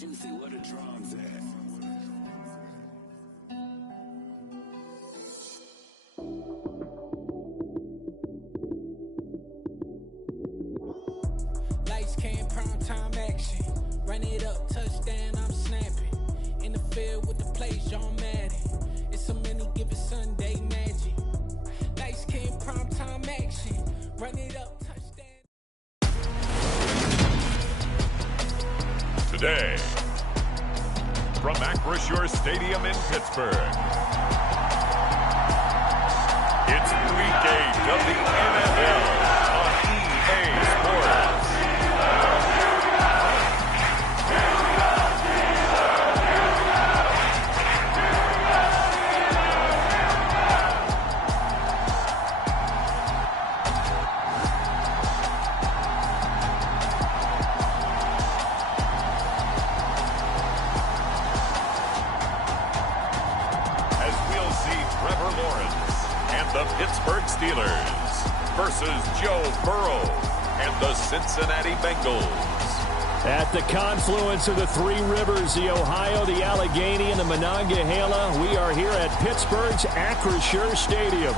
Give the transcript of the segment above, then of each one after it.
juicy, where the drums at? Lights came, prime time action. Run it up, touchdown, I'm snapping. In the field with the plays, John Madden. It's a many given Sunday magic. Lights came, prime time action. Run it up, touchdown. Today, from Acrisure Stadium in Pittsburgh, it's Week 8 of the NFL on EA Sports. The Pittsburgh Steelers versus Joe Burrow and the Cincinnati Bengals. At the confluence of the three rivers, the Ohio, the Allegheny, and the Monongahela, we are here at Pittsburgh's Acrisure Stadium.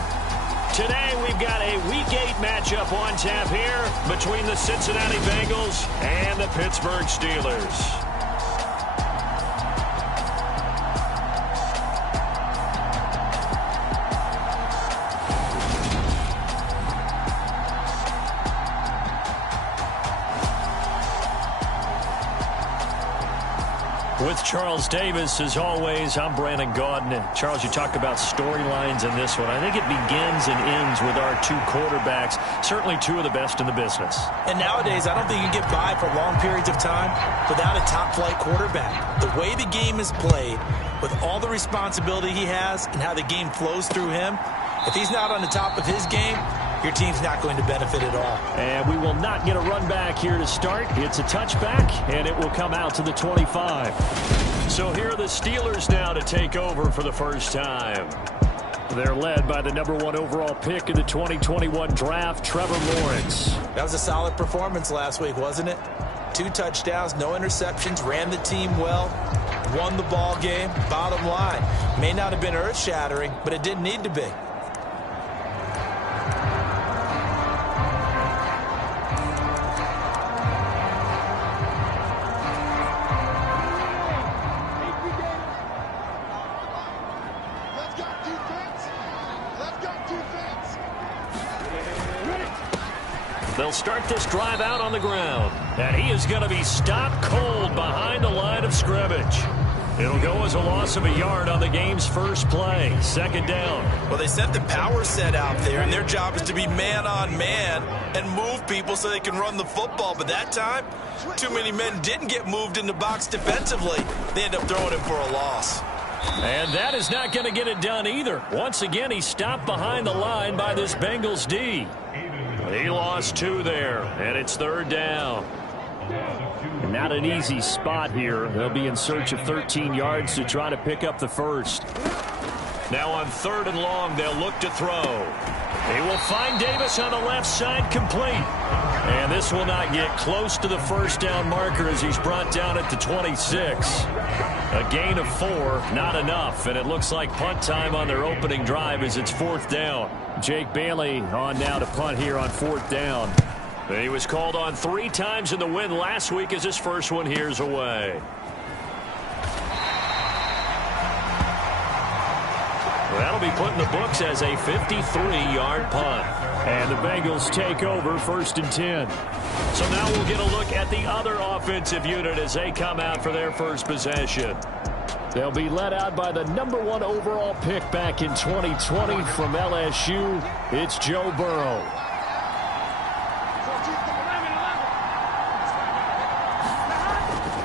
Today, we've got a Week 8 matchup on tap here between the Cincinnati Bengals and the Pittsburgh Steelers. With Charles Davis, as always, I'm Brandon Gaudin. And Charles, you talked about storylines in this one. I think it begins and ends with our two quarterbacks, certainly two of the best in the business. And nowadays, I don't think you can get by for long periods of time without a top-flight quarterback. The way the game is played, with all the responsibility he has and how the game flows through him, if he's not on the top of his game, your team's not going to benefit at all. And we will not get a run back here to start. It's a touchback, and it will come out to the 25. So here are the Steelers now to take over for the first time. They're led by the #1 overall pick in the 2021 draft, Trevor Lawrence. That was a solid performance last week, wasn't it? 2 touchdowns, no interceptions, ran the team well, won the ball game. Bottom line, may not have been earth-shattering, but it didn't need to be. They'll start this drive out on the ground. And he is going to be stopped cold behind the line of scrimmage. It'll go as a loss of a yard on the game's first play. Second down. Well, they sent the power set out there, and their job is to be man-on-man and move people so they can run the football. But that time, too many men didn't get moved in the box defensively. They end up throwing him for a loss. And that is not going to get it done either. Once again, he's stopped behind the line by this Bengals D. He lost 2 there, and it's third down. And not an easy spot here. They'll be in search of 13 yards to try to pick up the first. Now on 3rd and long, they'll look to throw. He will find Davis on the left side, complete. And this will not get close to the first down marker as he's brought down at the 26. A gain of 4, not enough, and it looks like punt time on their opening drive as it's 4th down. Jake Bailey on now to punt here on 4th down. He was called on 3 times in the win last week as his first one here's away. That'll be put in the books as a 53-yard punt. And the Bengals take over 1st and 10. So now we'll get a look at the other offensive unit as they come out for their first possession. They'll be led out by the #1 overall pick back in 2020 from LSU. It's Joe Burrow.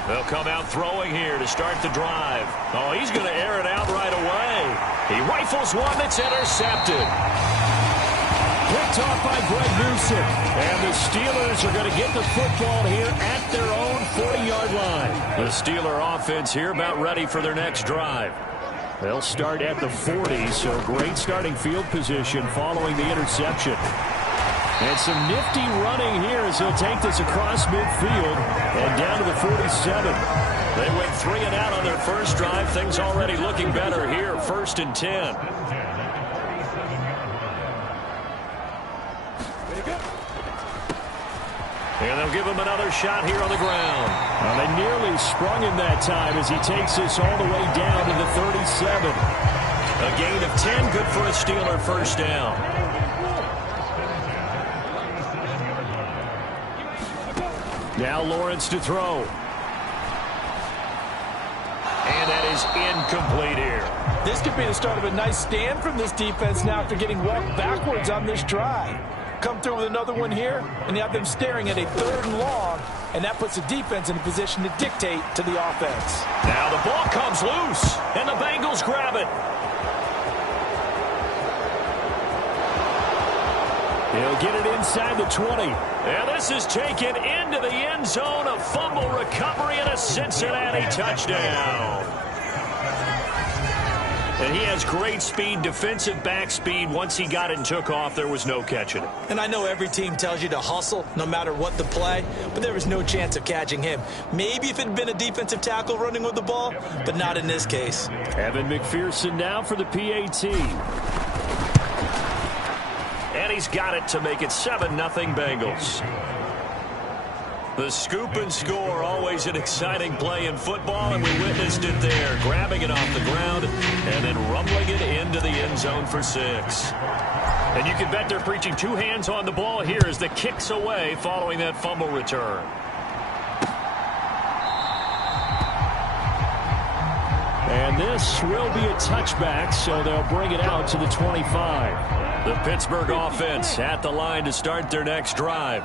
They'll come out throwing here to start the drive. Oh, he's going to air it out right away. He rifles one that's intercepted. Picked off by Greg Newsom. And the Steelers are going to get the football here at their own 40-yard line. The Steeler offense here about ready for their next drive. They'll start at the 40, so great starting field position following the interception. And some nifty running here as he'll take this across midfield and down to the 47. They went 3 and out on their first drive. Things already looking better here. 1st and 10. And they'll give him another shot here on the ground. Well, they nearly sprung him that time as he takes this all the way down to the 37. A gain of 10, good for a Steeler first down. Now Lawrence to throw. And that is incomplete here. This could be the start of a nice stand from this defense now after getting walked backwards on this drive. Come through with another one here, and you have them staring at a 3rd and long, and that puts the defense in a position to dictate to the offense. Now the ball comes loose, and the Bengals grab it. He'll get it inside the 20. And this is taken into the end zone. A fumble recovery and a Cincinnati touchdown. And he has great speed, defensive back speed. Once he got it and took off, there was no catching it. And I know every team tells you to hustle no matter what the play, but there was no chance of catching him. Maybe if it had been a defensive tackle running with the ball, but not in this case. Evan McPherson now for the PAT. And he's got it to make it 7-0 Bengals. The scoop and score, always an exciting play in football, and we witnessed it there. Grabbing it off the ground and then rumbling it into the end zone for 6. And you can bet they're preaching 2 hands on the ball here as the kick's away following that fumble return. And this will be a touchback, so they'll bring it out to the 25. The Pittsburgh offense at the line to start their next drive.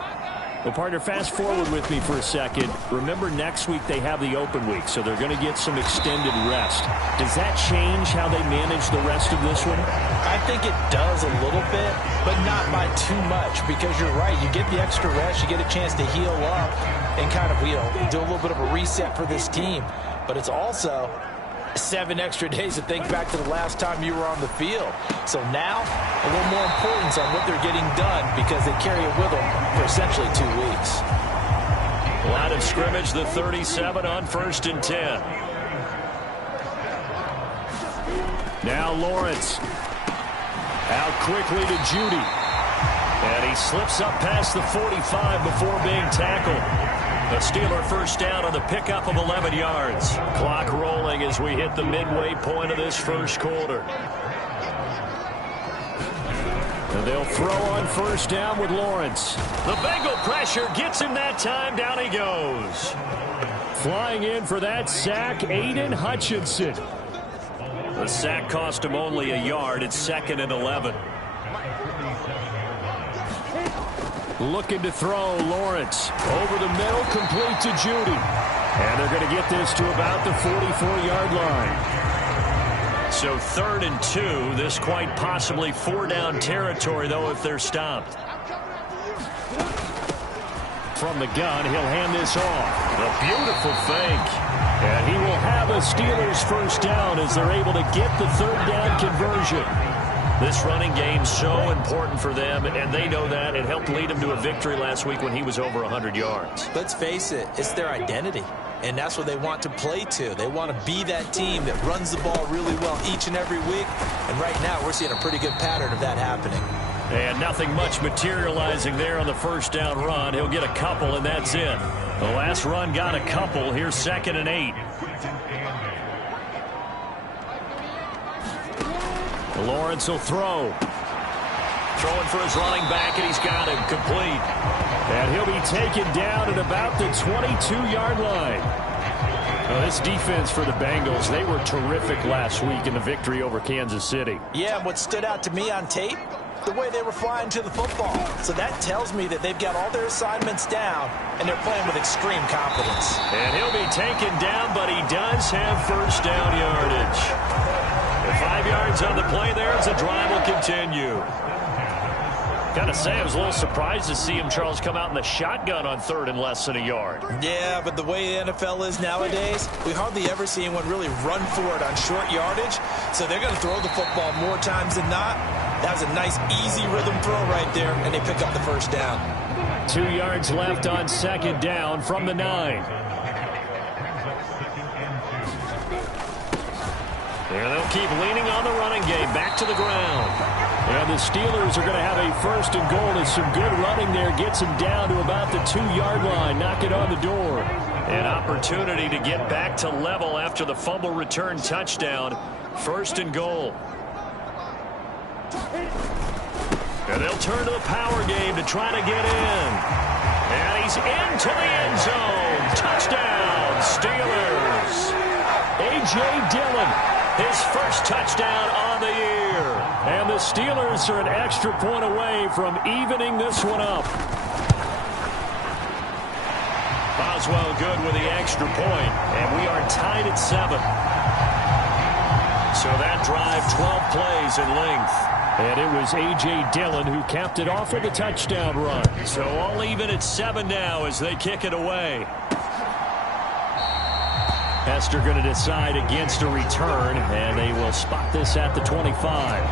Well, partner, fast forward with me for a second. Remember, next week they have the open week, so they're going to get some extended rest. Does that change how they manage the rest of this one? I think it does a little bit, but not by too much, because you're right. You get the extra rest, you get a chance to heal up and kind of, do a little bit of a reset for this team. But it's also 7 extra days to think back to the last time you were on the field. So now, a little more importance on what they're getting done because they carry it with them for essentially 2 weeks. Line of scrimmage, the 37 on 1st and 10. Now Lawrence. Out quickly to Judy. And he slips up past the 45 before being tackled. A Steeler first down on the pickup of 11 yards. Clock rolling as we hit the midway point of this first quarter. And they'll throw on first down with Lawrence. The Bengal pressure gets him that time. Down he goes. Flying in for that sack, Aiden Hutchinson. The sack cost him only a yard. It's 2nd and 11. Looking to throw, Lawrence. Over the middle, complete to Judy. And they're going to get this to about the 44-yard line. So 3rd and 2. This quite possibly 4-down territory, though, if they're stopped. From the gun, he'll hand this off. A beautiful fake. And he will have a Steelers first down as they're able to get the 3rd down conversion. This running game so important for them, and they know that. It helped lead them to a victory last week when he was over 100 yards. Let's face it, it's their identity, and that's what they want to play to. They want to be that team that runs the ball really well each and every week, and right now we're seeing a pretty good pattern of that happening. And nothing much materializing there on the first down run. He'll get a couple, and that's it. The last run got a couple. Here's 2nd and 8. Lawrence will throw. Throwing for his running back, and he's got him complete. And he'll be taken down at about the 22-yard line. Well, this defense for the Bengals, they were terrific last week in the victory over Kansas City. Yeah, and what stood out to me on tape, the way they were flying to the football. So that tells me that they've got all their assignments down, and they're playing with extreme confidence. And he'll be taken down, but he does have first down yardage. 5 yards on the play there as the drive will continue. Got to say, I was a little surprised to see him, Charles, come out in the shotgun on 3rd and less than a yard. Yeah, but the way the NFL is nowadays, we hardly ever see anyone really run for it on short yardage. So they're going to throw the football more times than not. That was a nice, easy rhythm throw right there, and they pick up the first down. 2 yards left on second down from the 9. There they'll keep leaning on the running game. Back to the ground. And the Steelers are going to have a first and goal. As some good running there gets him down to about the 2-yard line. Knock it on the door. An opportunity to get back to level after the fumble return touchdown. First and goal. And they'll turn to the power game to try to get in. And he's into the end zone. Touchdown, Steelers. A.J. Dillon, his first touchdown on the year. And the Steelers are an extra point away from evening this one up. Boswell good with the extra point, and we are tied at 7. So that drive, 12 plays in length. And it was A.J. Dillon who capped it off with a touchdown run. So all even at 7 now as they kick it away. Hester going to decide against a return, and they will spot this at the 25.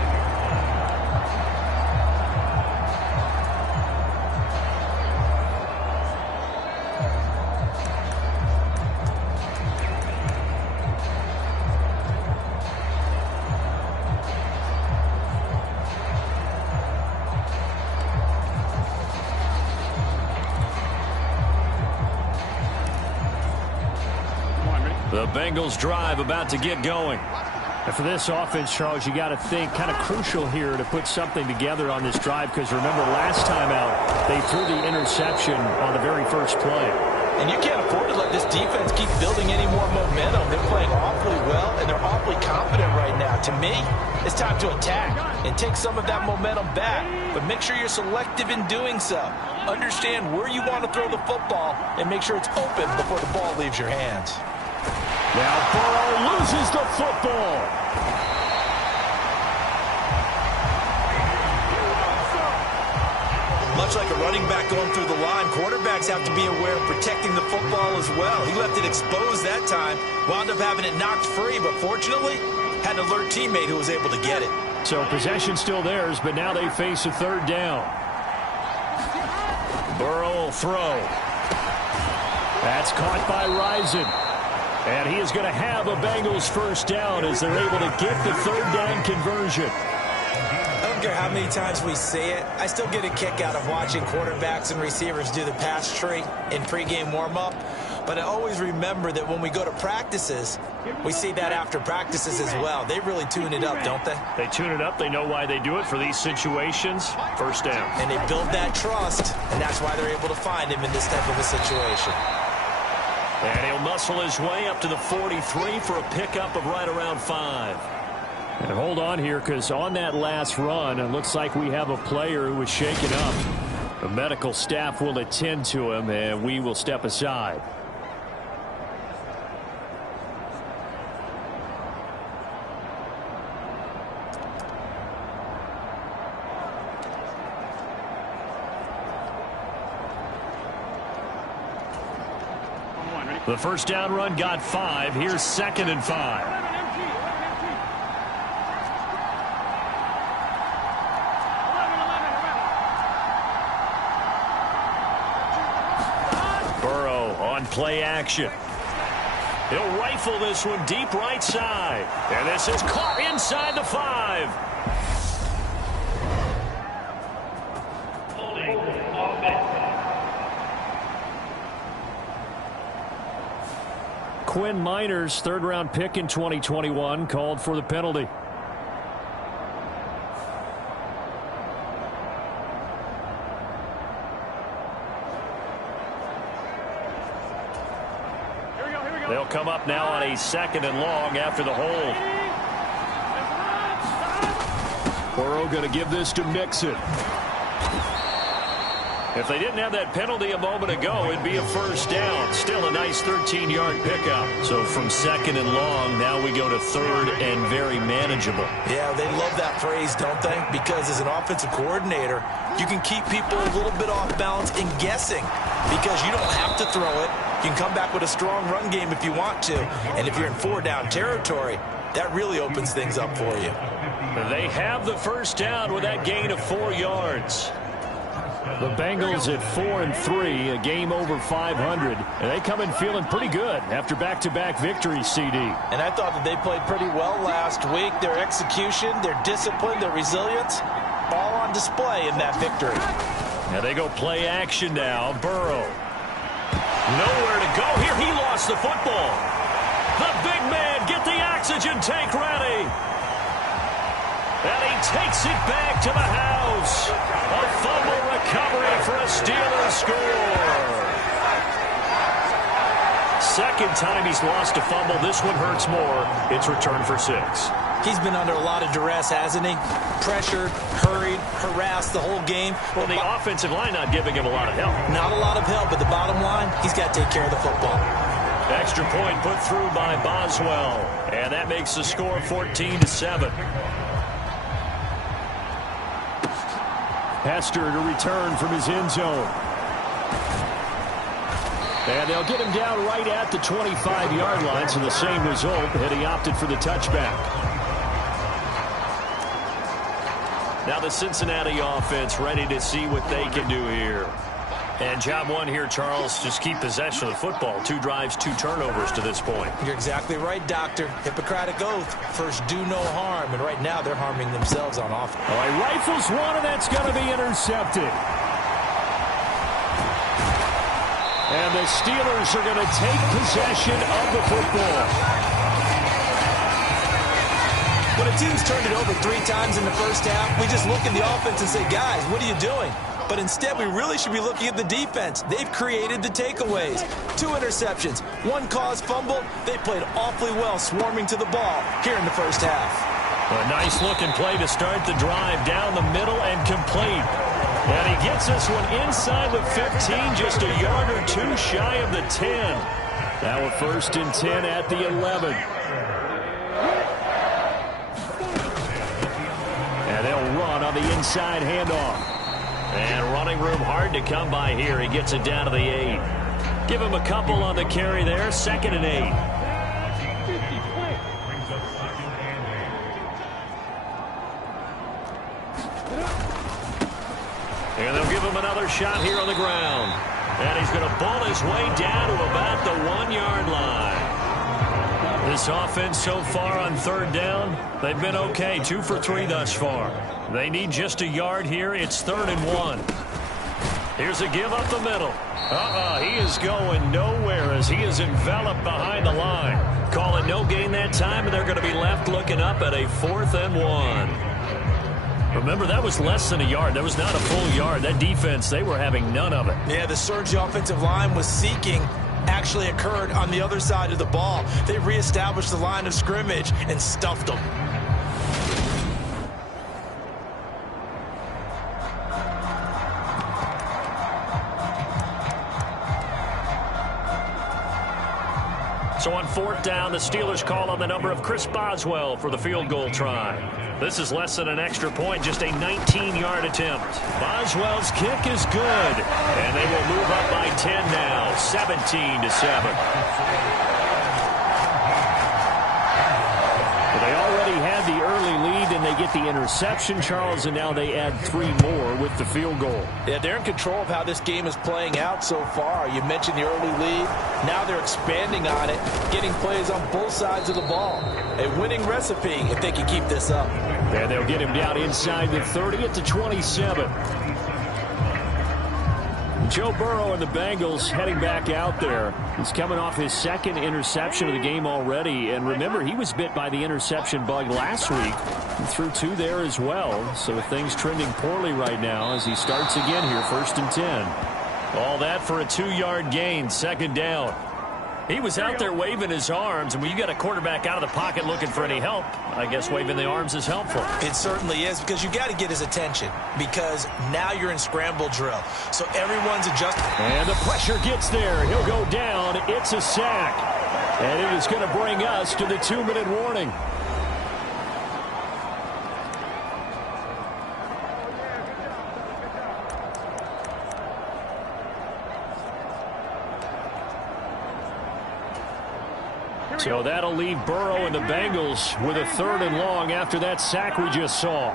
The Bengals drive about to get going. And for this offense, Charles, you got to think kind of crucial here to put something together on this drive, because remember last time out they threw the interception on the very first play. And you can't afford to let this defense keep building any more momentum. They're playing awfully well, and they're awfully confident right now. To me, it's time to attack and take some of that momentum back, but make sure you're selective in doing so. Understand where you want to throw the football and make sure it's open before the ball leaves your hands. Now Burrow loses the football. Much like a running back going through the line, quarterbacks have to be aware of protecting the football as well. He left it exposed that time, wound up having it knocked free, but fortunately had an alert teammate who was able to get it. So possession still theirs, but now they face a third down. Burrow will throw. That's caught by Rison. And he is going to have a Bengals first down as they're able to get the third down conversion. I don't care how many times we say it, I still get a kick out of watching quarterbacks and receivers do the pass tree in pregame warm-up. But I always remember that when we go to practices, we see that after practices as well. They really tune it up, don't they? They tune it up. They know why they do it for these situations. First down. And they build that trust, and that's why they're able to find him in this type of a situation. And he'll muscle his way up to the 43 for a pickup of right around 5. And hold on here, because on that last run, it looks like we have a player who was shaken up. The medical staff will attend to him, and we will step aside. The first down run got 5. Here's 2nd and 5. Burrow on play action. He'll rifle this one deep right side. And this is caught inside the 5. Quinn Miners, third-round pick in 2021, called for the penalty. They'll come up now on a 2nd and long after the hold. Burrow going to give this to Mixon. If they didn't have that penalty a moment ago, it'd be a first down. Still a nice 13-yard pickup. So from 2nd and long, now we go to 3rd and very manageable. Yeah, they love that phrase, don't they? Because as an offensive coordinator, you can keep people a little bit off balance and guessing because you don't have to throw it. You can come back with a strong run game if you want to. And if you're in 4-down territory, that really opens things up for you. They have the first down with that gain of 4 yards. The Bengals at 4-3, a game over 500. And they come in feeling pretty good after back-to-back victories, CD. And I thought that they played pretty well last week. Their execution, their discipline, their resilience, all on display in that victory. Now they go play action now. Burrow. Nowhere to go here. He lost the football. The big man, get the oxygen tank ready. And he takes it back to the house. A fumble recovery for a Steelers score. Second time he's lost a fumble. This one hurts more. It's returned for 6. He's been under a lot of duress, hasn't he? Pressured, hurried, harassed the whole game. Well, the offensive line not giving him a lot of help. Not a lot of help, but the bottom line, he's got to take care of the football. Extra point put through by Boswell. And that makes the score 14-7. Hester to return from his end zone. And they'll get him down right at the 25-yard line, so the same result had he opted for the touchback. Now the Cincinnati offense ready to see what they can do here. And job one here, Charles, just keep possession of the football. 2 drives, 2 turnovers to this point. You're exactly right, Doctor. Hippocratic oath. First, do no harm. And right now, they're harming themselves on offense. All right, rifles one, and that's going to be intercepted. And the Steelers are going to take possession of the football. When a team's turned it over 3 times in the first half, we just look at the offense and say, guys, what are you doing? But instead, we really should be looking at the defense. They've created the takeaways. 2 interceptions, 1 caused fumble. They played awfully well swarming to the ball here in the first half. A nice-looking play to start the drive down the middle and complete. And he gets this one inside the 15, just a yard or 2 shy of the 10. Now a 1st and 10 at the 11. And they'll run on the inside handoff. And running room hard to come by here. He gets it down to the 8. Give him a couple on the carry there. 2nd and 8. And they'll give him another shot here on the ground. And he's going to ball his way down to about the 1-yard line. This offense so far on 3rd down, they've been okay. 2 for 3 thus far. They need just a yard here. It's 3rd and 1. Here's a give up the middle. He is going nowhere as he is enveloped behind the line. Calling no gain that time, and they're going to be left looking up at a 4th and 1. Remember, that was less than a yard. That was not a full yard. That defense, they were having none of it. Yeah, the surge the offensive line was seeking actually occurred on the other side of the ball. They reestablished the line of scrimmage and stuffed them. So on 4th down, the Steelers call on the number of Chris Boswell for the field goal try. This is less than an extra point, just a 19-yard attempt. Boswell's kick is good, and they will move up by 10 now, 17-7. They already had the early lead, and they get the interception, Charles, and now they add 3 more with the field goal. Yeah, they're in control of how this game is playing out so far. You mentioned the early lead. Now they're expanding on it, getting plays on both sides of the ball. A winning recipe if they can keep this up. And they'll get him down inside the 30 at the 27. Joe Burrow and the Bengals heading back out there. He's coming off his 2nd interception of the game already. And remember, he was bit by the interception bug last week. He threw 2 there as well. So things trending poorly right now as he starts again here, 1st and 10. All that for a 2-yard gain, 2nd down. He was out there waving his arms, and when you got a quarterback out of the pocket looking for any help, I guess waving the arms is helpful. It certainly is, because you got to get his attention, because now you're in scramble drill. So everyone's adjusting. And the pressure gets there. He'll go down. It's a sack. And it is going to bring us to the 2-minute warning. So that'll leave Burrow and the Bengals with a 3rd and long after that sack we just saw.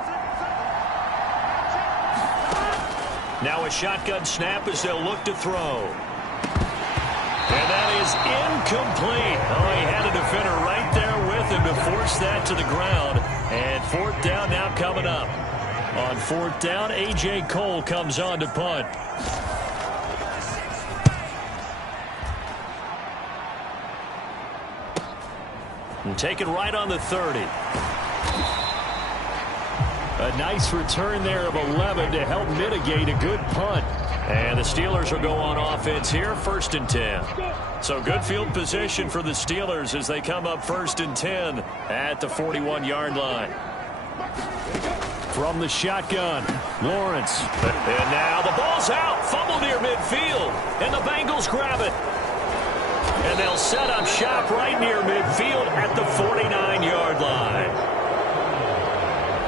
Now a shotgun snap as they'll look to throw. And that is incomplete. Oh, he had a defender right there with him to force that to the ground. And 4th down now coming up. On 4th down, A.J. Cole comes on to punt. And taken right on the 30. A nice return there of 11 to help mitigate a good punt. And the Steelers will go on offense here, 1st and 10. So good field position for the Steelers as they come up 1st and 10 at the 41-yard line. From the shotgun, Lawrence. And now the ball's out. Fumble near midfield. And the Bengals grab it. And they'll set up shop right near midfield at the 49-yard line.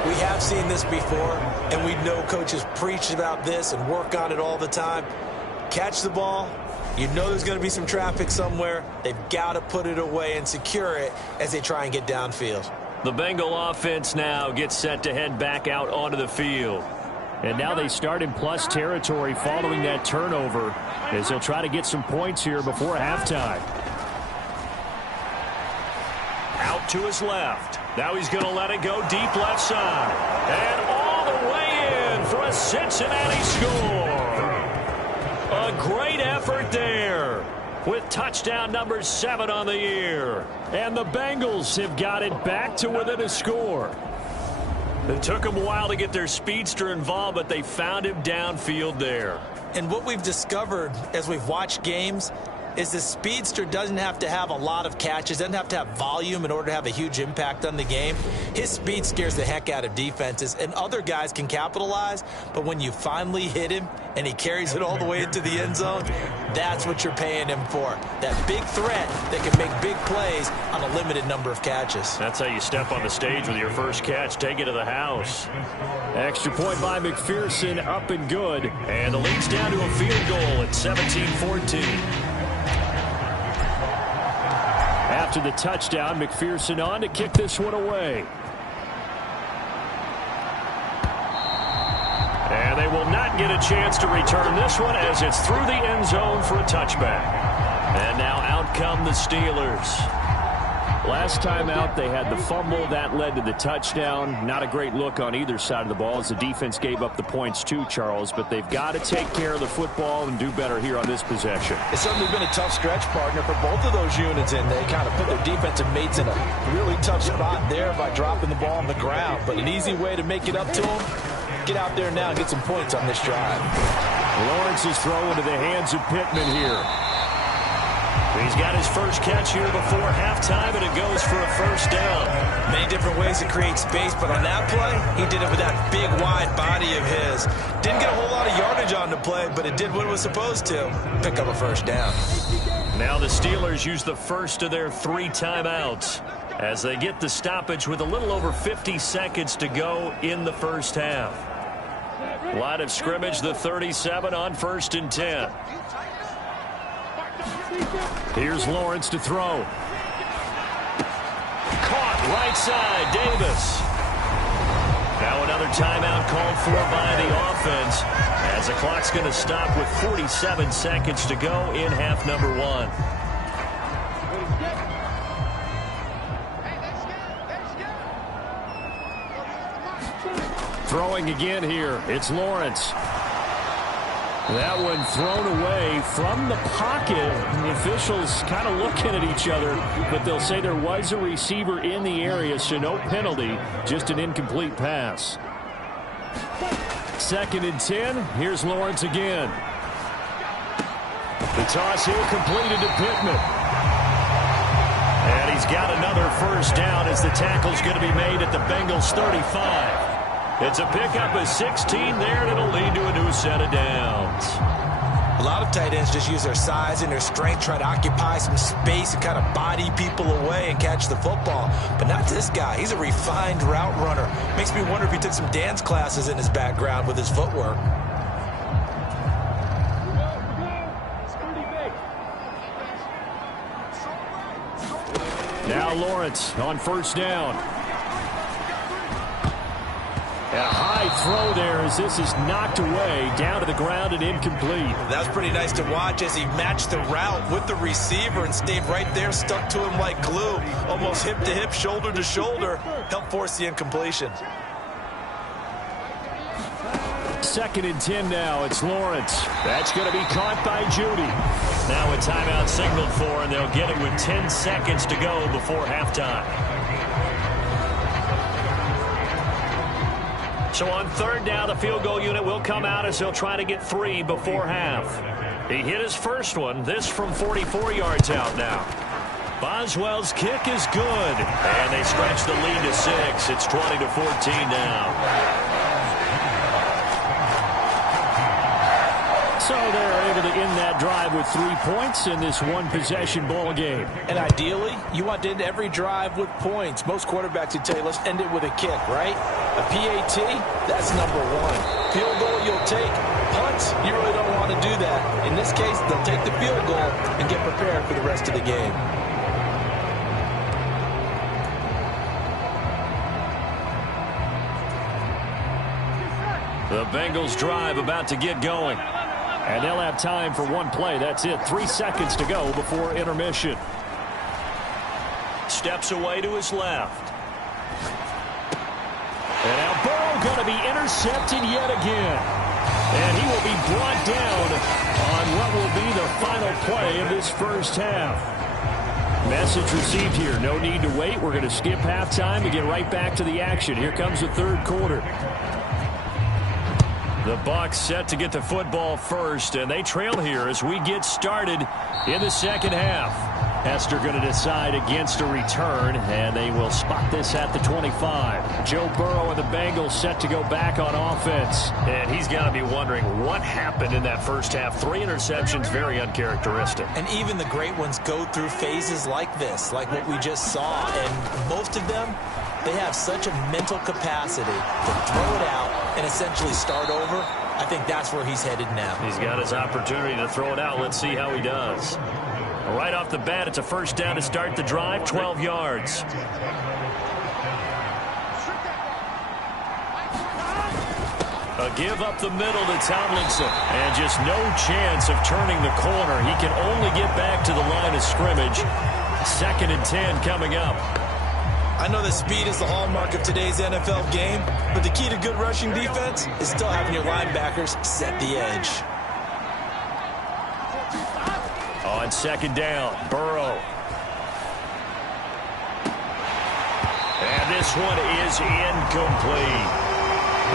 We have seen this before, and we know coaches preach about this and work on it all the time. Catch the ball. You know there's going to be some traffic somewhere. They've got to put it away and secure it as they try and get downfield. The Bengal offense now gets set to head back out onto the field. And now they start in plus territory following that turnover as they'll try to get some points here before halftime. Out to his left. Now he's going to let it go deep left side. And all the way in for a Cincinnati score. A great effort there with touchdown number 7 on the year. And the Bengals have got it back to within a score. It took them a while to get their speedster involved, but they found him downfield there. And what we've discovered as we've watched games is the speedster doesn't have to have a lot of catches, doesn't have to have volume in order to have a huge impact on the game. His speed scares the heck out of defenses, and other guys can capitalize, but when you finally hit him and he carries it all the way into the end zone, that's what you're paying him for. That big threat that can make big plays on a limited number of catches. That's how you step on the stage with your first catch. Take it to the house. Extra point by McPherson, up and good. And the lead's down to a field goal at 17-14. After the touchdown, McPherson on to kick this one away. And they will not get a chance to return this one as it's through the end zone for a touchback. And now out come the Steelers. Last time out, they had the fumble. That led to the touchdown. Not a great look on either side of the ball as the defense gave up the points too, Charles. But they've got to take care of the football and do better here on this possession. It's certainly been a tough stretch, partner, for both of those units, and they kind of put their defensive mates in a really tough spot there by dropping the ball on the ground. But an easy way to make it up to them, get out there now and get some points on this drive. Lawrence's throw into the hands of Pittman here. He's got his first catch here before halftime, and it goes for a first down. Many different ways to create space, but on that play, he did it with that big, wide body of his. Didn't get a whole lot of yardage on the play, but it did what it was supposed to. Pick up a first down. Now the Steelers use the first of their 3 timeouts as they get the stoppage with a little over 50 seconds to go in the first half. Line of scrimmage, the 37 on 1st and 10. Here's Lawrence to throw. Caught right side, Davis. Now another timeout called for by the offense as the clock's going to stop with 47 seconds to go in half number 1. Throwing again here. It's Lawrence. That one thrown away from the pocket. The officials kind of looking at each other, but they'll say there was a receiver in the area, so no penalty, just an incomplete pass. 2nd and 10. Here's Lawrence again. The toss here completed to Pittman. And he's got another first down as the tackle's going to be made at the Bengals 35. It's a pickup of 16 there, and it'll lead to a new set of downs. A lot of tight ends just use their size and their strength, try to occupy some space and kind of body people away and catch the football. But not this guy. He's a refined route runner. Makes me wonder if he took some dance classes in his background with his footwork. Now Lawrence on first down. And a high throw there as this is knocked away, down to the ground and incomplete. That was pretty nice to watch as he matched the route with the receiver and stayed right there, stuck to him like glue, almost hip to hip, shoulder to shoulder, helped force the incompletion. 2nd and 10 now. It's Lawrence. That's going to be caught by Judy. Now a timeout signaled for, and they'll get it with 10 seconds to go before halftime. So on 3rd down, the field goal unit will come out as they'll try to get 3 before half. He hit his first one, this from 44 yards out now. Boswell's kick is good, and they stretch the lead to 6. It's 20-14 now. So they're able to end that drive with 3 points in this one-possession ball game. And ideally, you want to end every drive with points. Most quarterbacks would tell you, let's end it with a kick, right? A PAT, that's number 1. Field goal, you'll take. Punts, you really don't want to do that. In this case, they'll take the field goal and get prepared for the rest of the game. The Bengals drive about to get going. And they'll have time for one play. That's it. 3 seconds to go before intermission. Steps away to his left. And now Burrow going to be intercepted yet again. And he will be brought down on what will be the final play of this first half. Message received here. No need to wait. We're going to skip halftime and get right back to the action. Here comes the 3rd quarter. The Bucs set to get the football first, and they trail here as we get started in the 2nd half. Hester going to decide against a return, and they will spot this at the 25. Joe Burrow and the Bengals set to go back on offense. And he's got to be wondering what happened in that first half. 3 interceptions, very uncharacteristic. And even the great ones go through phases like this, like what we just saw. And most of them, they have such a mental capacity to throw it out and essentially start over. I think that's where he's headed now. He's got his opportunity to throw it out. Let's see how he does. Right off the bat, it's a first down to start the drive, 12 yards. A give up the middle to Tomlinson. And just no chance of turning the corner. He can only get back to the line of scrimmage. 2nd and 10 coming up. I know that speed is the hallmark of today's NFL game, but the key to good rushing defense is still having your linebackers set the edge. On 2nd down, Burrow. And this one is incomplete.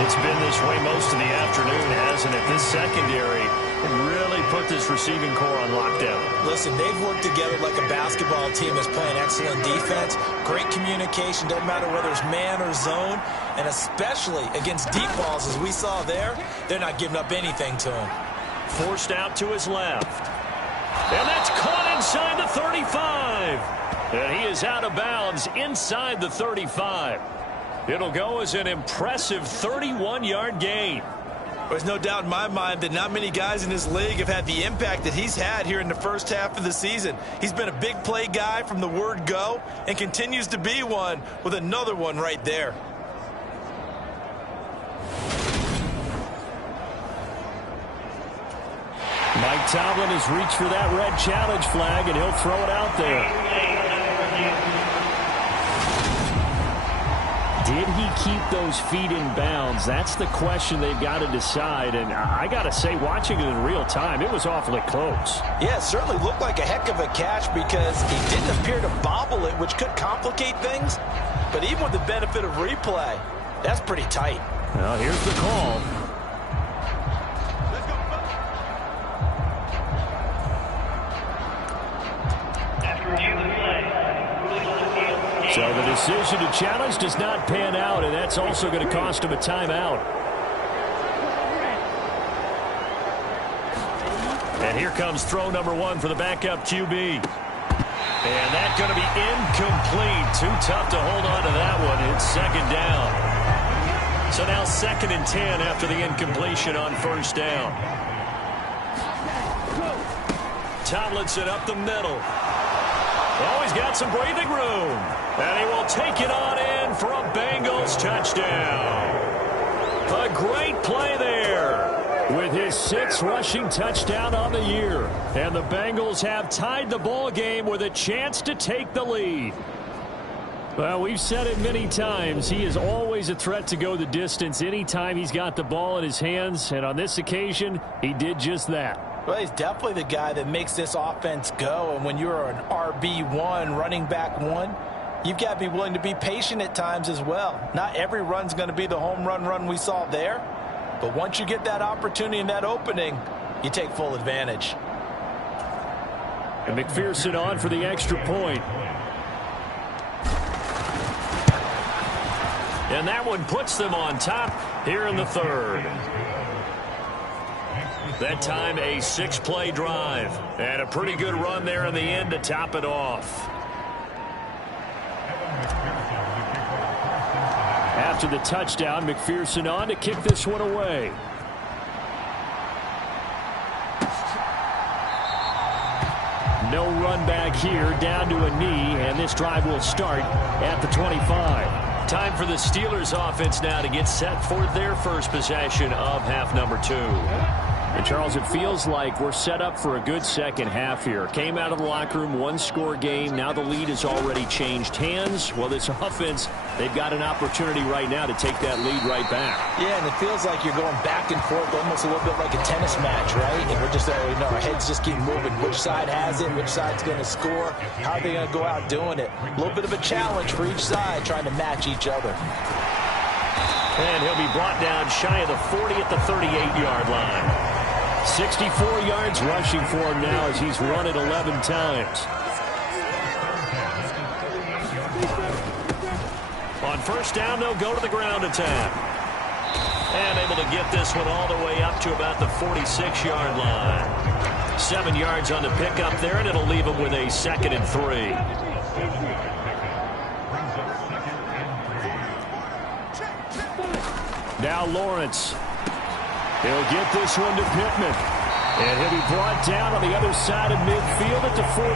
It's been this way most of the afternoon, hasn't it? This secondary really put this receiving core on lockdown. Listen, they've worked together like a basketball team that's playing excellent defense. Great communication, doesn't matter whether it's man or zone, and especially against deep balls, as we saw there, they're not giving up anything to him. Forced out to his left. And that's caught inside the 35. And he is out of bounds inside the 35. It'll go as an impressive 31-yard gain. There's no doubt in my mind that not many guys in this league have had the impact that he's had here in the first half of the season. He's been a big play guy from the word go and continues to be one with another one right there. Mike Tomlin has reached for that red challenge flag, and he'll throw it out there. Did he keep those feet in bounds? That's the question they've got to decide. And I got to say, watching it in real time, it was awfully close. Yeah, it certainly looked like a heck of a catch because he didn't appear to bobble it, which could complicate things. But even with the benefit of replay, that's pretty tight. Well, here's the call. So the decision to challenge does not pan out, and that's also going to cost him a timeout. And here comes throw number 1 for the backup QB. And that's going to be incomplete. Too tough to hold on to that one. It's 2nd down. So now 2nd and 10 after the incompletion on first down. Tomlinson up the middle. Oh, he's got some breathing room. And he will take it on in for a Bengals touchdown. A great play there. With his 6th rushing touchdown on the year. And the Bengals have tied the ball game with a chance to take the lead. Well, we've said it many times. He is always a threat to go the distance anytime he's got the ball in his hands. And on this occasion, he did just that. Well, he's definitely the guy that makes this offense go. And when you're an RB1, running back 1, you've got to be willing to be patient at times as well. Not every run's going to be the home run we saw there. But once you get that opportunity and that opening, you take full advantage. And McPherson on for the extra point. And that one puts them on top here in the 3rd. That time a 6-play drive. And a pretty good run there in the end to top it off. After the touchdown, McPherson on to kick this one away. No run back here, down to a knee, and this drive will start at the 25. Time for the Steelers offense now to get set for their first possession of half number 2. And Charles, it feels like we're set up for a good second half here. Came out of the locker room, 1-score game. Now the lead has already changed hands. Well, this offense, they've got an opportunity right now to take that lead right back. Yeah, and it feels like you're going back and forth, almost a little bit like a tennis match, right? And we're just, our heads just keep moving. Which side has it? Which side's going to score? How are they going to go out doing it? A little bit of a challenge for each side, trying to match each other. And he'll be brought down shy of the 40 at the 38-yard line. 64 yards rushing for him now as he's run it 11 times. On first down, they'll go to the ground attack. And able to get this one all the way up to about the 46-yard line. 7 yards on the pickup there, and it'll leave him with a 2nd and 3. Now Lawrence. He'll get this one to Pittman. And he'll be brought down on the other side of midfield at the 43.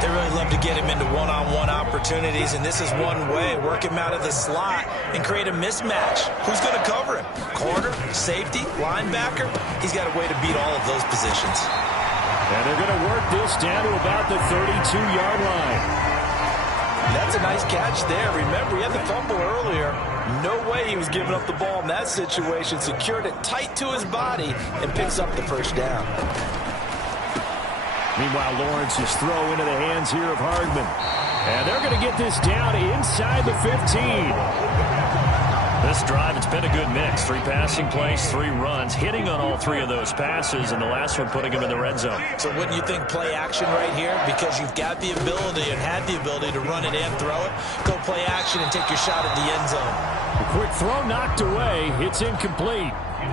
They really love to get him into one-on-one opportunities, and this is one way. Work him out of the slot and create a mismatch. Who's going to cover him? Corner, safety, linebacker? He's got a way to beat all of those positions. And they're going to work this down to about the 32-yard line. That's a nice catch there. Remember, he had the fumble earlier. No way he was giving up the ball in that situation. Secured it tight to his body and picks up the first down. Meanwhile, Lawrence's throw into the hands here of Hardman. And they're going to get this down inside the 15. This drive, it's been a good mix. 3 passing plays, 3 runs, hitting on all 3 of those passes, and the last one putting him in the red zone. So wouldn't you think play action right here? Because you've got the ability and had the ability to run it and throw it. Go play action and take your shot at the end zone. A quick throw knocked away. It's incomplete.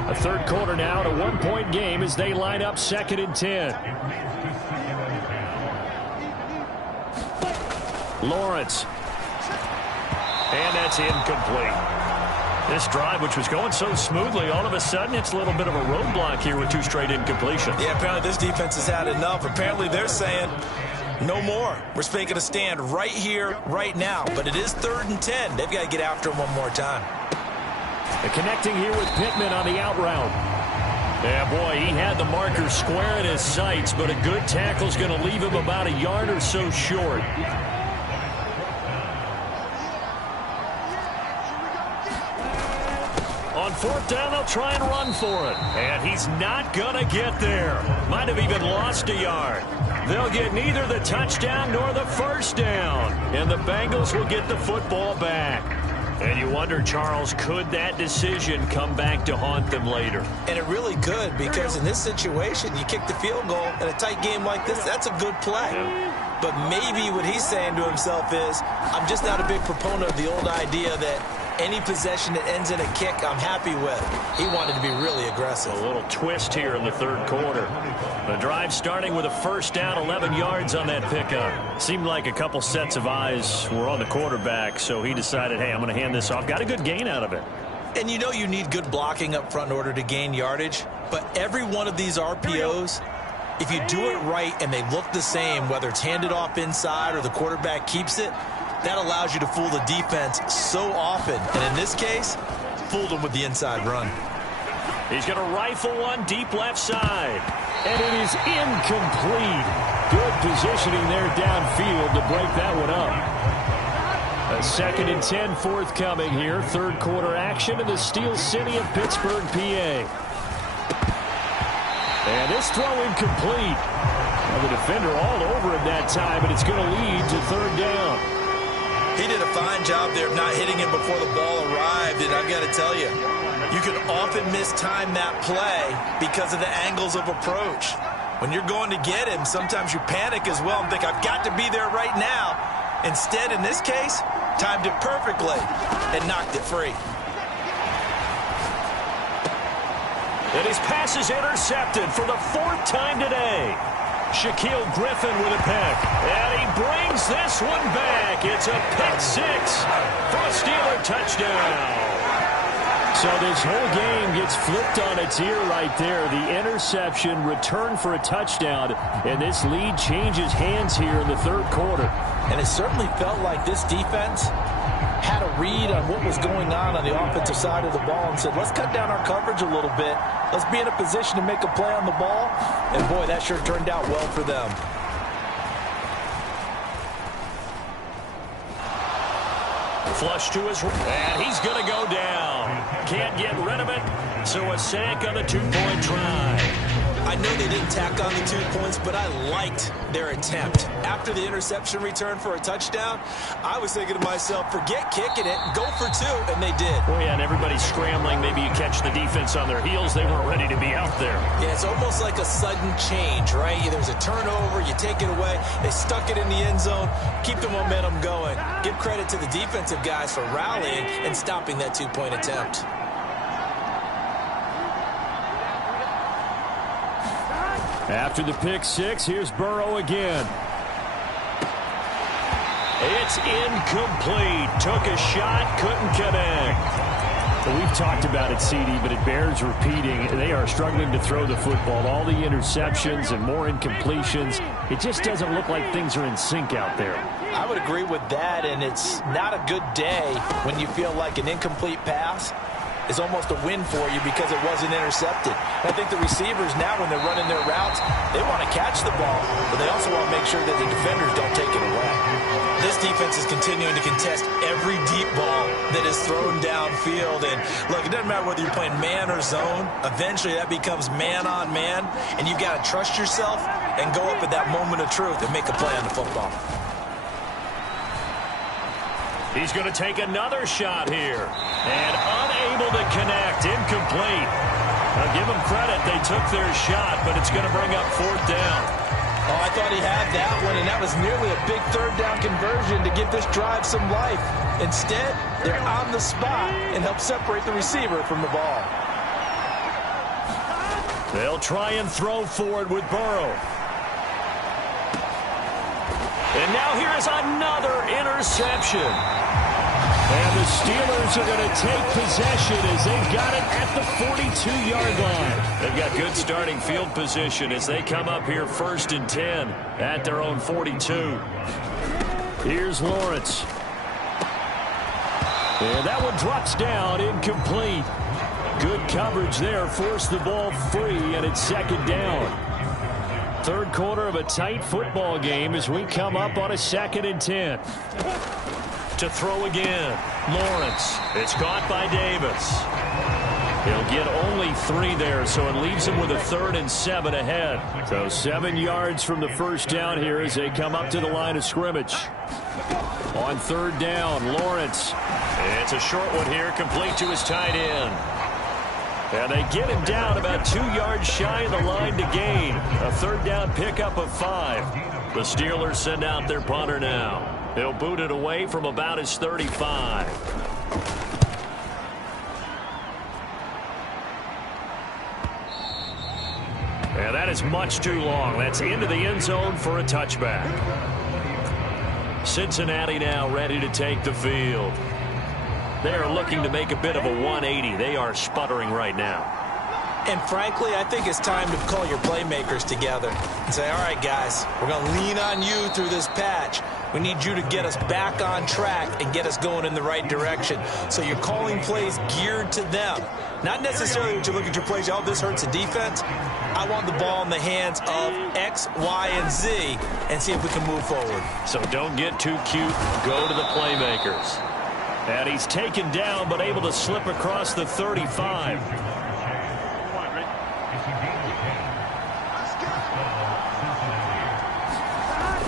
A 3rd quarter now, a 1-point game as they line up 2nd and 10. Lawrence. And that's incomplete. This drive, which was going so smoothly, all of a sudden it's a little bit of a roadblock here with 2 straight incompletions. Yeah, apparently this defense has had enough. Apparently they're saying no more. We're making a stand right here, right now. But it is 3rd and 10. They've got to get after him one more time. And connecting here with Pittman on the out route. Yeah, boy, he had the marker square in his sights, but a good tackle's going to leave him about a yard or so short. On 4th down, they'll try and run for it. And he's not going to get there. Might have even lost a yard. They'll get neither the touchdown nor the first down. And the Bengals will get the football back. And you wonder, Charles, could that decision come back to haunt them later? And it really could, because in this situation, you kick the field goal in a tight game like this, that's a good play. But maybe what he's saying to himself is, I'm just not a big proponent of the old idea that any possession that ends in a kick, I'm happy with. He wanted to be really aggressive. A little twist here in the 3rd quarter. The drive starting with a first down, 11 yards on that pickup. Seemed like a couple sets of eyes were on the quarterback, so he decided, hey, I'm going to hand this off. Got a good gain out of it. And you know you need good blocking up front in order to gain yardage, but every one of these RPOs if you do it right and they look the same, whether it's handed off inside or the quarterback keeps it, that allows you to fool the defense so often. And in this case, fooled them with the inside run. He's going to rifle one deep left side. And it is incomplete. Good positioning there downfield to break that one up. A 2nd and 10 forthcoming here. Third quarter action in the Steel City of Pittsburgh, PA. And this throw incomplete. Well, the defender all over him that time, but it's going to lead to third down. He did a fine job there of not hitting him before the ball arrived, and I've got to tell you, you can often mistime that play because of the angles of approach. When you're going to get him, sometimes you panic as well and think, I've got to be there right now. Instead, in this case, timed it perfectly and knocked it free. And his pass is intercepted for the 4th time today. Shaquille Griffin with a pick. And he brings this one back. It's a pick 6 for a Steeler touchdown. So this whole game gets flipped on its ear right there. The interception, return for a touchdown, and this lead changes hands here in the third quarter. And it certainly felt like this defense had a read on what was going on the offensive side of the ball and said, let's cut down our coverage a little bit. Let's be in a position to make a play on the ball. And, boy, that sure turned out well for them. Flush to his right, and he's going to go down. Can't get rid of it, so a sack on the 2-point try. I know they didn't tack on the 2 points, but I liked their attempt. After the interception return for a touchdown, I was thinking to myself, forget kicking it, go for 2, and they did. Well, yeah, and everybody's scrambling. Maybe you catch the defense on their heels. They weren't ready to be out there. Yeah, it's almost like a sudden change, right? There's a turnover, you take it away, they stuck it in the end zone, keep the momentum going. Give credit to the defensive guys for rallying and stopping that 2-point attempt. After the pick 6, here's Burrow again. It's incomplete. Took a shot, couldn't connect. Well, we've talked about it, CD, but it bears repeating. They are struggling to throw the football. All the interceptions and more incompletions. It just doesn't look like things are in sync out there. I would agree with that, and it's not a good day when you feel like an incomplete pass is almost a win for you because it wasn't intercepted. And I think the receivers now, when they're running their routes, they want to catch the ball, but they also want to make sure that the defenders don't take it away. This defense is continuing to contest every deep ball that is thrown downfield. And look, it doesn't matter whether you're playing man or zone. Eventually that becomes man on man, and you've got to trust yourself and go up at that moment of truth and make a play on the football. He's going to take another shot here. And unable to connect. Incomplete. I'll give them credit. They took their shot, but it's going to bring up 4th down. Oh, I thought he had that one, and that was nearly a big 3rd down conversion to give this drive some life. Instead, they're on the spot and help separate the receiver from the ball. They'll try and throw forward with Burrow. And now here is another interception. And the Steelers are going to take possession as they've got it at the 42-yard line. They've got good starting field position as they come up here 1st and 10 at their own 42. Here's Lawrence. And that one drops down, incomplete. Good coverage there, forced the ball free, and it's 2nd down. Third quarter of a tight football game as we come up on a 2nd and 10. To throw again, Lawrence. It's caught by Davis. He'll get only 3 there, so it leaves him with a 3rd and 7 ahead. So 7 yards from the first down here as they come up to the line of scrimmage. On 3rd down, Lawrence. It's a short one here, complete to his tight end. And they get him down about 2 yards shy of the line to gain. A 3rd down pickup of 5. The Steelers send out their punter now. He'll boot it away from about his 35. And that is much too long. That's into the end zone for a touchback. Cincinnati now ready to take the field. They are looking to make a bit of a 180. They are sputtering right now. And frankly, I think it's time to call your playmakers together and say, all right, guys, we're going to lean on you through this patch. We need you to get us back on track and get us going in the right direction. So you're calling plays geared to them. Not necessarily that you look at your plays, oh, this hurts the defense. I want the ball in the hands of X, Y, and Z and see if we can move forward. So don't get too cute. Go to the playmakers. And he's taken down but able to slip across the 35.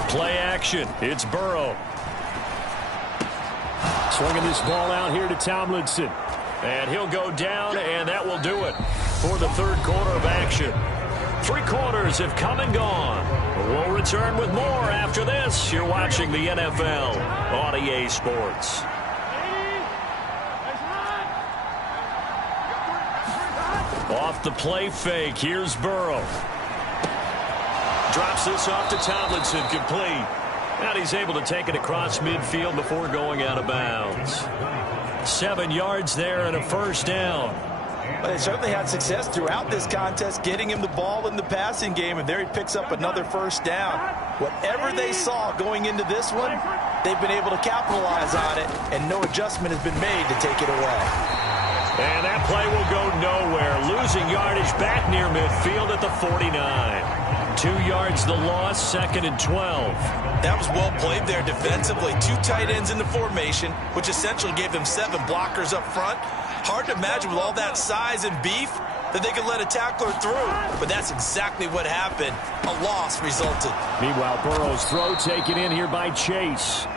Play action. It's Burrow. Swinging this ball out here to Tomlinson. And he'll go down, and that will do it for the third quarter of action. 3 quarters have come and gone. We'll return with more after this. You're watching the NFL on EA Sports. Off the play fake. Here's Burrow. Drops this off to Tomlinson, complete. And he's able to take it across midfield before going out of bounds. 7 yards there and a first down. But they certainly had success throughout this contest, getting him the ball in the passing game, and there he picks up another first down. Whatever they saw going into this one, they've been able to capitalize on it, and no adjustment has been made to take it away. And that play will go nowhere. Losing yardage back near midfield at the 49. 2 yards the loss, 2nd and 12. That was well played there defensively. 2 tight ends in the formation, which essentially gave them 7 blockers up front. Hard to imagine with all that size and beef that they could let a tackler through. But that's exactly what happened. A loss resulted. Meanwhile, Burrow's throw taken in here by Chase.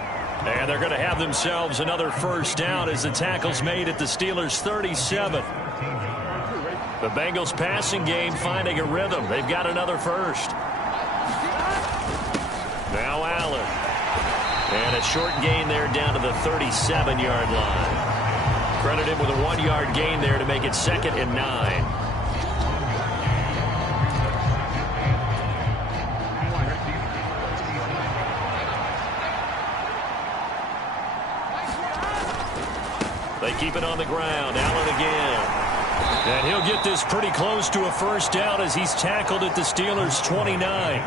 And they're going to have themselves another first down as the tackle's made at the Steelers' 37. The Bengals passing game finding a rhythm. They've got another first. Now Allen. And a short gain there down to the 37-yard line. Credit him with a 1-yard gain there to make it 2nd and 9. They keep it on the ground. Allen again. And he'll get this pretty close to a first down as he's tackled at the Steelers' 29.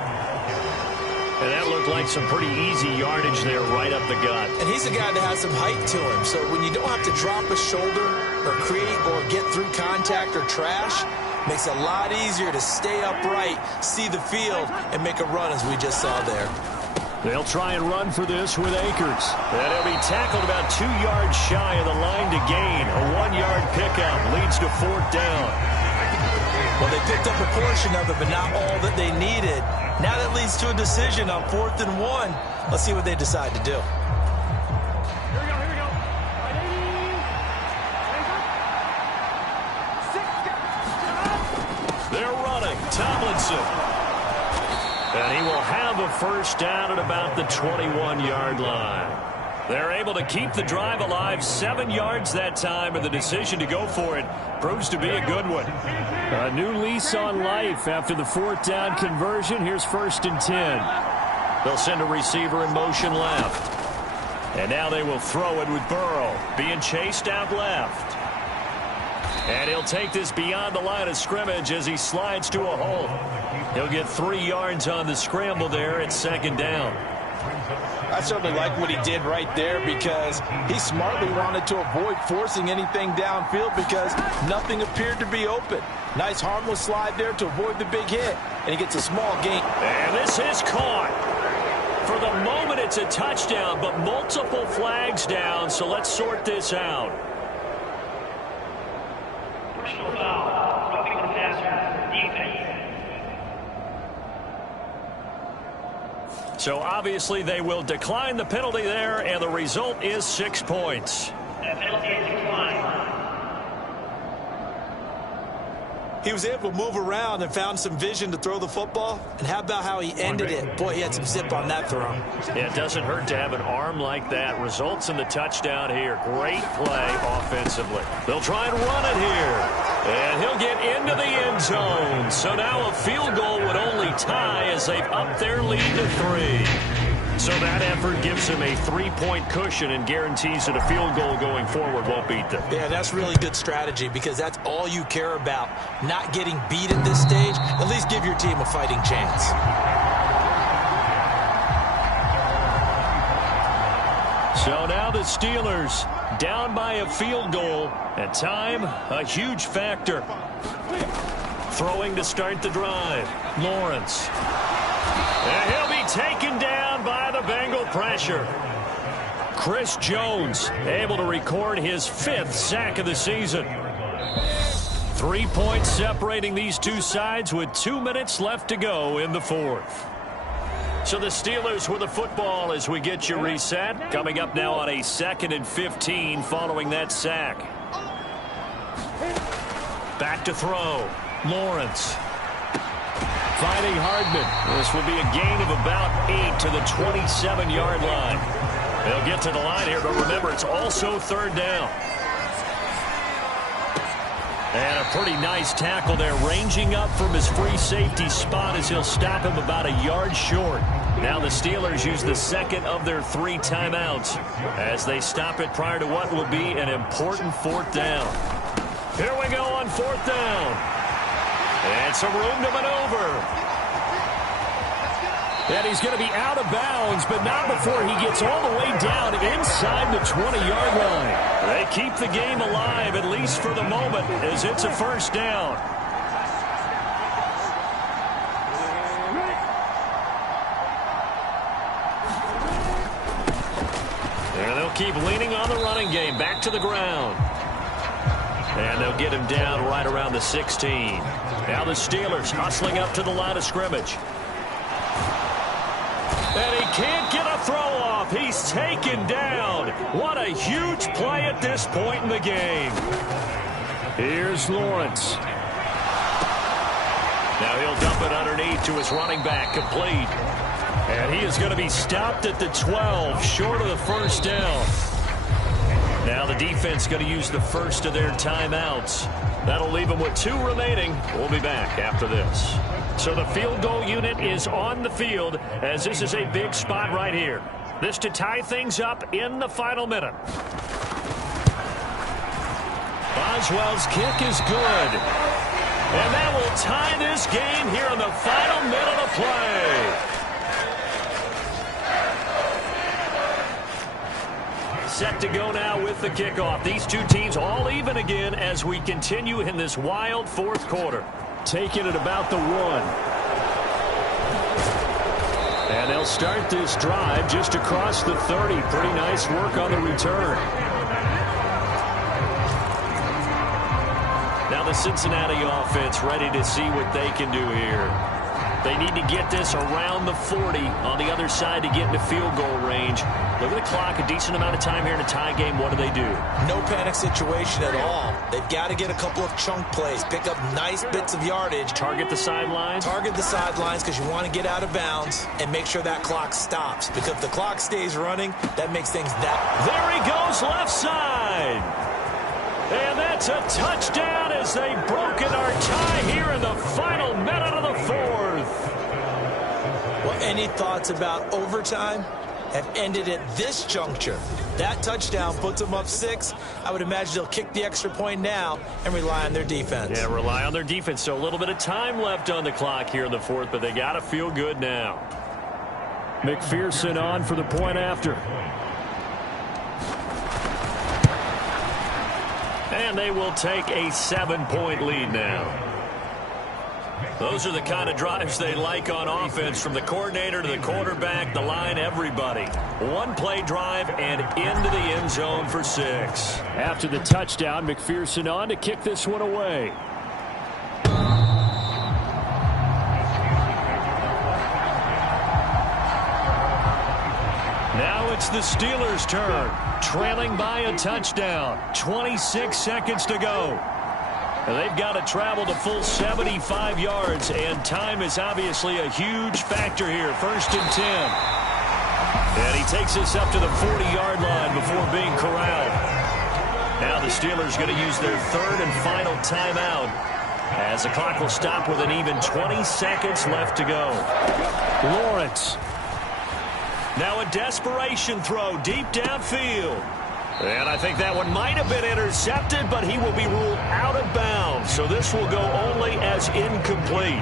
And that looked like some pretty easy yardage there right up the gut. And he's a guy that has some height to him. So when you don't have to drop a shoulder or create or get through contact or trash, makes it a lot easier to stay upright, see the field, and make a run as we just saw there. They'll try and run for this with Akers. And he'll be tackled about 2 yards shy of the line to gain. A 1-yard pickup leads to 4th down. Well, they picked up a portion of it, but not all that they needed. Now that leads to a decision on 4th and 1. Let's see what they decide to do. They're running. Tomlinson. And he will have a first down at about the 21-yard line. They're able to keep the drive alive, 7 yards that time, and the decision to go for it proves to be a good one. A new lease on life after the 4th down conversion. Here's 1st and 10. They'll send a receiver in motion left. And now they will throw it with Burrow being chased out left. And he'll take this beyond the line of scrimmage as he slides to a hole. He'll get 3 yards on the scramble there at 2nd down. I certainly like what he did right there because he smartly wanted to avoid forcing anything downfield because nothing appeared to be open. Nice harmless slide there to avoid the big hit, and he gets a small gain. And this is caught. For the moment, it's a touchdown, but multiple flags down, so let's sort this out. Personal foul, roughing the passer, defense. So obviously they will decline the penalty there, and the result is 6 points. That penalty is declined. He was able to move around and found some vision to throw the football. And how about how he ended it? Boy, he had some zip on that throw. Yeah, it doesn't hurt to have an arm like that. Results in the touchdown here. Great play offensively. They'll try and run it here. And he'll get into the end zone. So now a field goal would only tie as they've upped their lead to 3. So that effort gives him a 3-point cushion and guarantees that a field goal going forward won't beat them. Yeah, that's really good strategy because that's all you care about. Not getting beat at this stage, at least give your team a fighting chance. So now the Steelers down by a field goal, and time a huge factor. Throwing to start the drive, Lawrence. And he'll be taken down by the Bengal pressure. Chris Jones able to record his 5th sack of the season. 3 points separating these two sides with 2 minutes left to go in the 4th. So the Steelers with the football as we get you reset. Coming up now on a 2nd and 15 following that sack. Back to throw. Lawrence. Finding Hardman. This will be a gain of about 8 to the 27-yard line. They'll get to the line here, but remember, it's also 3rd down. And a pretty nice tackle there, ranging up from his free safety spot as he'll stop him about a yard short. Now the Steelers use the 2nd of their 3 timeouts as they stop it prior to what will be an important 4th down. Here we go on 4th down. And some room to maneuver. And he's going to be out of bounds, but not before he gets all the way down inside the 20-yard line. They keep the game alive, at least for the moment, as it's a 1st down. And they'll keep leaning on the running game. Back to the ground. And they'll get him down right around the 16. Now the Steelers hustling up to the line of scrimmage. And he can't get a throw off. He's taken down. What a huge play at this point in the game. Here's Lawrence. Now he'll dump it underneath to his running back, complete. And he is going to be stopped at the 12, short of the 1st down. Now the defense going to use the 1st of their timeouts. That'll leave them with 2 remaining. We'll be back after this. So the field goal unit is on the field as this is a big spot right here. This to tie things up in the final minute. Boswell's kick is good. And that will tie this game here in the final minute of play. Set to go now with the kickoff. These two teams all even again as we continue in this wild 4th quarter. Taking it about the 1. And they'll start this drive just across the 30. Pretty nice work on the return. Now the Cincinnati offense ready to see what they can do here. They need to get this around the 40 on the other side to get into field goal range. Look at the clock, a decent amount of time here in a tie game. What do they do? No panic situation at all. They've got to get a couple of chunk plays, pick up nice bits of yardage. Target the sidelines? Target the sidelines because you want to get out of bounds and make sure that clock stops. Because if the clock stays running, that makes things that. There he goes, left side. And that's a touchdown as they've broken our tie here in the final minute of the 4th. Well, any thoughts about overtime have ended at this juncture. That touchdown puts them up 6. I would imagine they'll kick the extra point now and rely on their defense. Yeah, rely on their defense. So a little bit of time left on the clock here in the 4th, but they got to feel good now. McPherson on for the point after. And they will take a 7-point lead now. Those are the kind of drives they like on offense, from the coordinator to the quarterback, the line, everybody. 1-play drive and into the end zone for 6. After the touchdown, McPherson on to kick this one away. Now it's the Steelers' turn, trailing by a touchdown. 26 seconds to go. They've got to travel the full 75 yards, and time is obviously a huge factor here. 1st and 10. And he takes us up to the 40-yard line before being corralled. Now the Steelers going to use their 3rd and final timeout as the clock will stop with an even 20 seconds left to go. Lawrence. Now a desperation throw deep downfield. And I think that one might have been intercepted, but he will be ruled out of bounds. So this will go only as incomplete.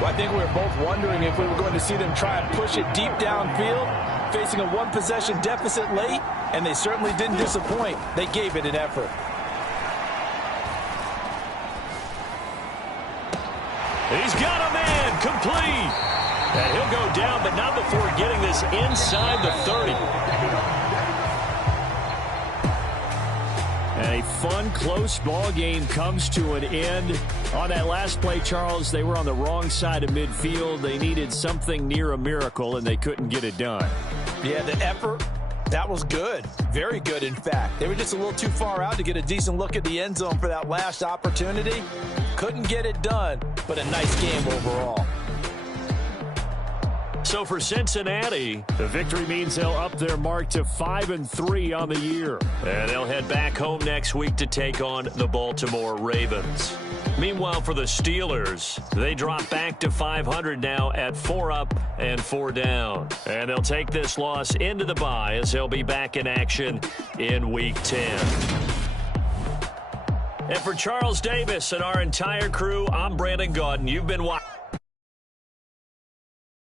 Well, I think we were both wondering if we were going to see them try and push it deep downfield, facing a one-possession deficit late, and they certainly didn't disappoint. They gave it an effort. He's got a man, complete. And he'll go down, but not before getting this inside the 30. And a fun, close ball game comes to an end. On that last play, Charles, they were on the wrong side of midfield. They needed something near a miracle, and they couldn't get it done. Yeah, the effort, that was good. Very good, in fact. They were just a little too far out to get a decent look at the end zone for that last opportunity. Couldn't get it done, but a nice game overall. So for Cincinnati, the victory means they'll up their mark to 5-3 on the year. And they'll head back home next week to take on the Baltimore Ravens. Meanwhile, for the Steelers, they drop back to 500 now at 4 up and 4 down. And they'll take this loss into the bye as they'll be back in action in Week 10. And for Charles Davis and our entire crew, I'm Brandon Gaudin. You've been watching.